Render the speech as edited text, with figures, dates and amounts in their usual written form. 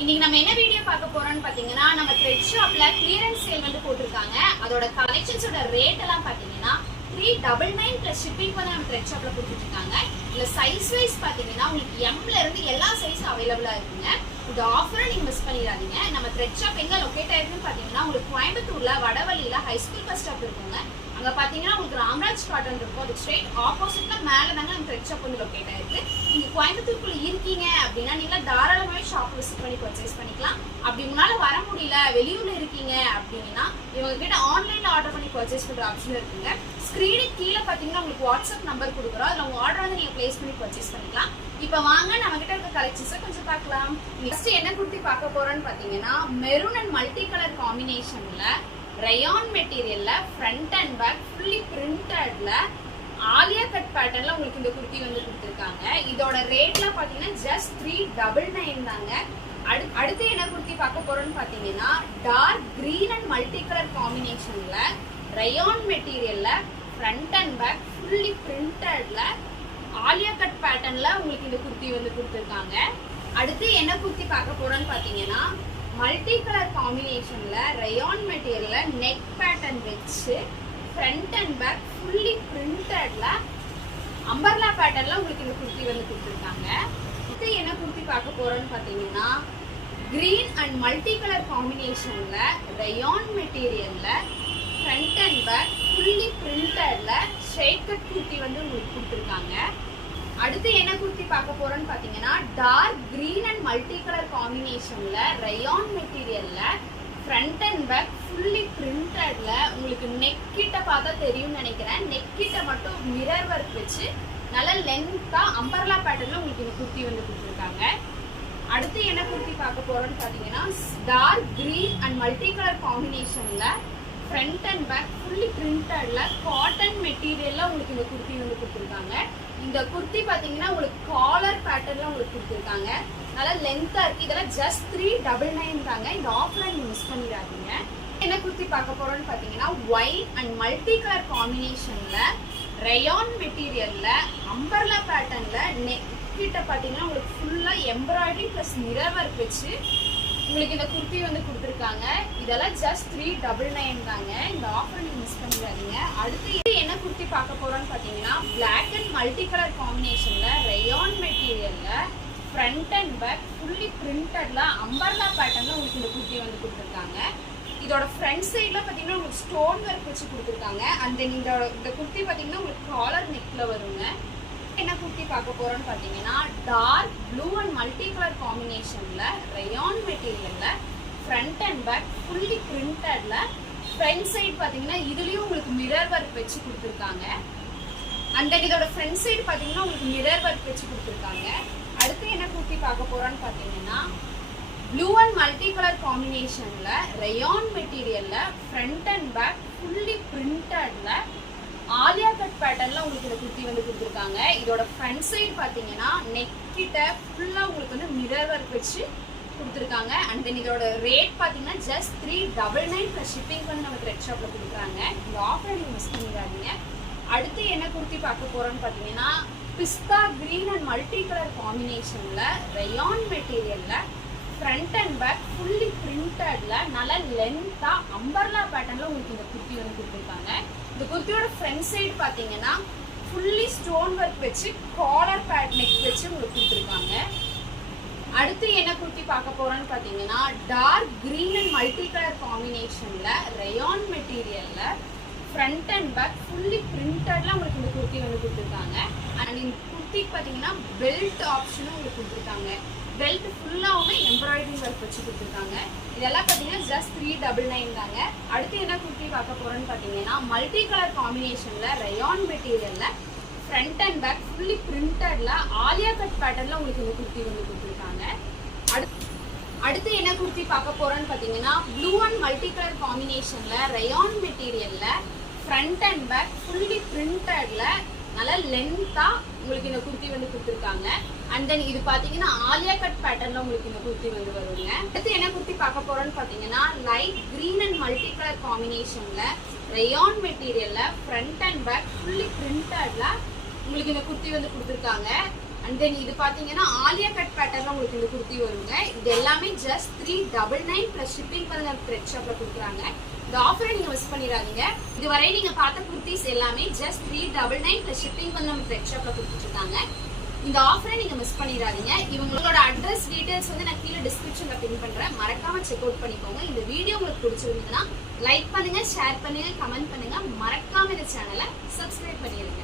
இன்னைக்கு நம்ம என்ன வீடியோ பார்க்க போறோம்னு பாத்தீங்கன்னா நம்ம த்ரெட் ஷாப்ல கிளியரன்ஸ் சேல் வந்து போட்டுருக்காங்க. அதோட கலெக்ஷன்ஸோட ரேட் எல்லாம் பாத்தீங்கன்னா 399 பிளஸ் ஷிப்பிங் வந்து நம்ம த்ரெட் ஷாப்ல கொடுத்துட்டு இருக்காங்க. இல்ல சைஸ் வைஸ் பாத்தீங்கன்னா உங்களுக்கு எம்ல இருந்து எல்லா சைஸும் அவைலபிளா இருக்குங்க. இந்த ஆஃபரை நீங்க மிஸ் பண்ணிடாதீங்க. நம்ம த்ரெட் ஷாப் எங்க லொகேட் ஆயிருக்குன்னு பாத்தீங்கன்னா உங்களுக்கு கோயம்புத்தூர்ல வடவள்ளியில ஹை ஸ்கூல் பஸ் ஸ்டாப் இருக்குங்க. அங்க பாத்தீங்கன்னா உங்களுக்கு ராம்ராஜ் காட்டன் இருக்கும். அது ஸ்ட்ரெயிட் ஆப்போசிட்ல மேல தாங்க நம்ம த்ரெட் ஷாப் வந்து லொகேட் ஆயிருக்கு. நீங்க கோயம்புத்தூருக்குள்ள இருக்கீங்க அப்படின்னா நீங்க தாராளமாவே ஷாப் விசிட் பண்ணி பர்ச்சேஸ் பண்ணிக்கலாம். அப்படி உங்களால வர முடியல, வெளியூர்ல இருக்கீங்க அப்படின்னா இவங்க கிட்ட ஆன்லைன்ல ஆர்டர் பண்ணி பர்ச்சேஸ் பண்ற ஆப்ஷன் இருக்குங்க. ஸ்கிரீனுக்கு கீழே பாத்தீங்கன்னா உங்களுக்கு வாட்ஸ்அப் நம்பர் கொடுக்குறோம். அதுல உங்க ஆர்டர் வந்து நீங்க பிளேஸ் பண்ணி பர்ச்சேஸ் பண்ணிக்கலாம். இப்ப வாங்க நம்ம கிட்ட இருக்க கலெக்ஷன்ஸை கொஞ்சம் பார்க்கலாம். நெக்ஸ்ட் என்ன குர்த்தி பார்க்க போறோம்னு பாத்தீங்கன்னா மெரூன் அண்ட் மல்டி கலர் காம்பினேஷன்ல ரயான் மெட்டீரியல்ல ஃப்ரண்ட் அண்ட் பேக் ஃபுல்லி பிரிண்டட்ல ஆலியா கட் பேட்டர்ன்ல உங்களுக்கு இந்த குர்த்தி வந்து கொடுத்துருக்காங்க. இதோட ரேட்ல பாத்தீங்கன்னா ஜஸ்ட் 399 தாங்க. அடுத்து என்ன குர்த்தி பார்க்க போறோம்னு பாத்தீங்கன்னா dark green and multi colour காம்பினேஷன்ல ரயான் மெட்டீரியல்ல ஃப்ரண்ட் அண்ட் பேக் ஃபுல்லி பிரிண்டட்ல ஆலியா கட் பேட்டர்ன்ல உங்களுக்கு இந்த குர்த்தி வந்து கொடுத்துருக்காங்க. அடுத்து என்ன குர்த்தி பார்க்க போறோம்னு பாத்தீங்கன்னா மல்டி கலர் காம்பினேஷன்ல ரயான் மெட்டீரியல்ல நெக் பேட்டர்ன் வச்சு ஃப்ரண்ட் அண்ட் பேக் ஃபுல்லி பிரிண்டட்ல அம்பர்லா பேட்டர்ன்ல உங்களுக்கு இந்த குர்த்தி வந்து கொடுத்துருக்காங்க. அடுத்து என்ன குர்த்தி பார்க்க போறோம்னு பாத்தீங்கன்னா கிரீன் அண்ட் மல்டி கலர் காம்பினேஷன்ல ரயான் மெட்டீரியல்ல ஃப்ரண்ட் அண்ட் பேக் ஃபுல்லி பிரிண்டட்ல ஸ்ட்ரெயிட் கட் குர்த்தி வந்து உங்களுக்கு கொடுத்துருக்காங்க. அடுத்து என்ன குர்த்தி பார்க்க போறோம்னு பாத்தீங்கன்னா dark green and multi colour காம்பினேஷன்ல ரயான் மெட்டீரியல்ல ஃப்ரண்ட் அண்ட் பேக் ஃபுல்லி பிரிண்டட்ல உங்களுக்கு நெக் கிட்ட பார்த்தா தெரியும்னு நினைக்கிறேன். நெக் கிட்ட மட்டும் மிரர் ஒர்க் வச்சு நல்ல லென்த்தா அம்பர்லா பேட்டர்ன்ல உங்களுக்கு இந்த குர்த்தி வந்து கொடுத்துருக்காங்க. அடுத்து என்ன குர்த்தி பார்க்க போறோம்னு பாத்தீங்கன்னா dark green and multi colour காம்பினேஷன்ல ஃப்ரண்ட் அண்ட் பேக் ஃபுல்லி பிரிண்டட்ல காட்டன் மெட்டீரியல்ல உங்களுக்கு இந்த குர்த்தி வந்து கொடுத்துருக்காங்க. இந்த குர்த்தி பாத்தீங்கன்னா உங்களுக்கு காலர் பேட்டர்ன்ல உங்களுக்கு கொடுத்துருக்காங்க. நல்லா லென்த்தா இருக்கு. இதெல்லாம் ஜஸ்ட் 399 தாங்க. இந்த ஆஃபரை நீங்க மிஸ் பண்ணிடாதீங்க. என்ன குர்த்தி பார்க்க போறோம்னு பாத்தீங்கன்னா ஒயிட் அண்ட் மல்டி கலர் காம்பினேஷன்ல ரயான் மெட்டீரியல்ல அம்பர்லா பேட்டர்ன்ல நெக் கிட்ட பாத்தீங்கன்னா உங்களுக்கு ஃபுல்லா எம்ப்ராய்டரி பிளஸ் மிரர் ஒர்க் வச்சு உங்களுக்கு இந்த குர்த்தி வந்து கொடுத்துருக்காங்க. இதெல்லாம் ஜஸ்ட் 399 தாங்க. இந்த ஆஃபர் நீங்க மிஸ் பண்ணிடாதீங்க. அடுத்து என்ன குர்த்தி பார்க்க போறோம்னு பாத்தீங்கன்னா பிளாக் அண்ட் மல்டி கலர் காம்பினேஷன்ல ரயான் மெட்டீரியல்ல ஃப்ரண்ட் அண்ட் பேக் ஃபுல்லி பிரிண்டட்ல அம்பர்லா பேட்டர்ன்ல உங்களுக்கு இந்த குர்த்தி வந்து கொடுத்துருக்காங்க. இதோட ஃப்ரண்ட் சைட்ல பாத்தீங்கன்னா உங்களுக்கு ஸ்டோன் ஒர்க் வச்சு கொடுத்துருக்காங்க. அந்த இந்த குர்த்தி பாத்தீங்கன்னா உங்களுக்கு காலர் நெக்ல வருங்க. என்ன குர்த்தி பார்க்க போறோம்னு பாத்தீங்கன்னா dark blue and multi colour காம்பினேஷன்ல ரயான் மெட்டீரியல்ல ஃப்ரண்ட் அண்ட் பேக் ஃபுல்லி பிரிண்டட்ல ஃப்ரண்ட் சைடு பாத்தீங்கன்னா இதுலயும் உங்களுக்கு மிரர் ஒர்க் வச்சு கொடுத்துருக்காங்க. அண்ட் தென் இதோட ஃப்ரண்ட் சைடு பாத்தீங்கன்னா உங்களுக்கு மிரர் ஒர்க் வச்சு கொடுத்துருக்காங்க. அடுத்து என்ன குர்த்தி பார்க்க போறோம்னு பாத்தீங்கன்னா ப்ளூ அண்ட் மல்டி கலர் காம்பினேஷன்ல ரயான் மெட்டீரியல்ல ஃப்ரண்ட் அண்ட் பேக் ஃபுல்லி பிரிண்டட்ல ஆலியா கட் பேட்டர்ன்ல உங்களுக்கு இந்த குர்த்தி வந்து கொடுத்துருக்காங்க. இதோட ஃப்ரண்ட் சைடு பாத்தீங்கன்னா நெக் கிட்ட ஃபுல்லா உங்களுக்கு வந்து மிரர் ஒர்க் வச்சு கொடுத்துருக்காங்க. அண்ட் தென் இதோட ரேட் பாத்தீங்கன்னா ஜஸ்ட் 399 பிளஸ் ஷிப்பிங் வந்து நம்ம த்ரெட் ஷாப்ல கொடுக்குறாங்க. இந்த ஆஃபரை நீங்க மிஸ் பண்ணிடாதீங்க. அடுத்து என்ன குர்த்தி பார்க்க போறோம்னு பாத்தீங்கன்னா pista green and multi colour காம்பினேஷன்ல ரயான் மெட்டீரியல்ல ஃப்ரண்ட் அண்ட் பேக் ஃபுல்லி பிரிண்டட்ல நல்ல லென்த்தா அம்பர்லா பேட்டர்ன்ல உங்களுக்கு இந்த குர்த்தி வந்து கொடுத்துருக்காங்க. இந்த குர்த்தியோட ஃப்ரண்ட் சைடு பாத்தீங்கன்னா ஃபுல்லி ஸ்டோன் ஒர்க் வச்சு காலர் பேட் நெக் வச்சு உங்களுக்கு கொடுத்துருக்காங்க. அடுத்து என்ன குர்த்தி பார்க்க போறோம்னு பாத்தீங்கன்னா dark green and multi colour காம்பினேஷன்ல ரயான் மெட்டீரியல்ல ஃப்ரண்ட் அண்ட் பேக் ஃபுல்லி பிரிண்டட்ல உங்களுக்கு இந்த குர்த்தி வந்து கொடுத்துருக்காங்க. அண்ட் இந்த குர்த்திக்கு பாத்தீங்கன்னா பெல்ட் ஆப்ஷனும் உங்களுக்கு கொடுத்துருக்காங்க. பெல்ட் ஃபுல்லாவுமே எம்ப்ராய்டரி ஒர்க் வச்சு கொடுத்துருக்காங்க. இதெல்லாம் பாத்தீங்கன்னா ஜஸ்ட் 399 தாங்க. அடுத்து என்ன குர்த்தி பார்க்க போறோம்னு பாத்தீங்கன்னா மல்டி கலர் காம்பினேஷன்ல ரயான் மெட்டீரியல்ல ஃப்ரண்ட் அண்ட் பேக் ஃபுல்லி பிரிண்டட்ல ஆலியா கட் பேட்டர்ன்ல உங்களுக்கு இந்த குர்த்தி வந்து கொடுத்துருக்காங்க. அடுத்து என்ன குர்த்தி பார்க்க போறோம்னு பாத்தீங்கன்னா ப்ளூ அண்ட் மல்டி கலர் காம்பினேஷன்ல ரயான் மெட்டீரியல்ல ஃப்ரண்ட் அண்ட் பேக் ஃபுல்லி பிரிண்டட்ல நல்ல லென்த்தா உங்களுக்கு இந்த குர்த்தி வந்து கொடுத்துருக்காங்க. அண்ட் தென் இது பாத்தீங்கன்னா ஆலியா கட் பேட்டர்ன்ல உங்களுக்கு இந்த குர்த்தி வந்து வருங்க. அடுத்து என்ன குர்த்தி பார்க்க போறோம்னு பாத்தீங்கன்னா light green and multi colour காம்பினேஷன்ல ரயான் மெட்டீரியல்ல ஃப்ரண்ட் அண்ட் பேக் ஃபுல்லி பிரிண்டட்ல உங்களுக்கு இந்த குர்த்தி வந்து கொடுத்துருக்காங்க. அண்ட் தென் இது பாத்தீங்கன்னா ஆலியா கட் பேட்டர்ல உங்களுக்கு இந்த குர்த்தி வருங்க. இது எல்லாமே ஜஸ்ட் 399 பிளஸ் ஷிப்பிங் பண்ண த்ரெட் ஷாப்ல கொடுக்குறாங்க. இந்த ஆஃபரை நீங்க மிஸ் பண்ணிடாதீங்க. இதுவரை நீங்க பார்த்த குர்த்திஸ் எல்லாமே ஜஸ்ட் 399 பிளஸ் ஷிப்பிங் பண்ண த்ரெட் ஷாப்ல கொடுத்துட்டு இருக்காங்க. இந்த ஆஃபரை நீங்க மிஸ் பண்ணிடாதீங்க. இவங்களோட அட்ரஸ் டீடைல்ஸ் வந்து நான் கீழே டிஸ்கிரிப்ஷன்ல பின் பண்றேன். மறக்காம செக் அவுட் பண்ணிக்கோங்க. இந்த வீடியோ உங்களுக்கு பிடிச்சிருந்தீங்கன்னா லைக் பண்ணுங்க, ஷேர் பண்ணுங்க, கமெண்ட் பண்ணுங்க. மறக்காம இந்த சேனலை சப்ஸ்கிரைப் பண்ணிடுங்க.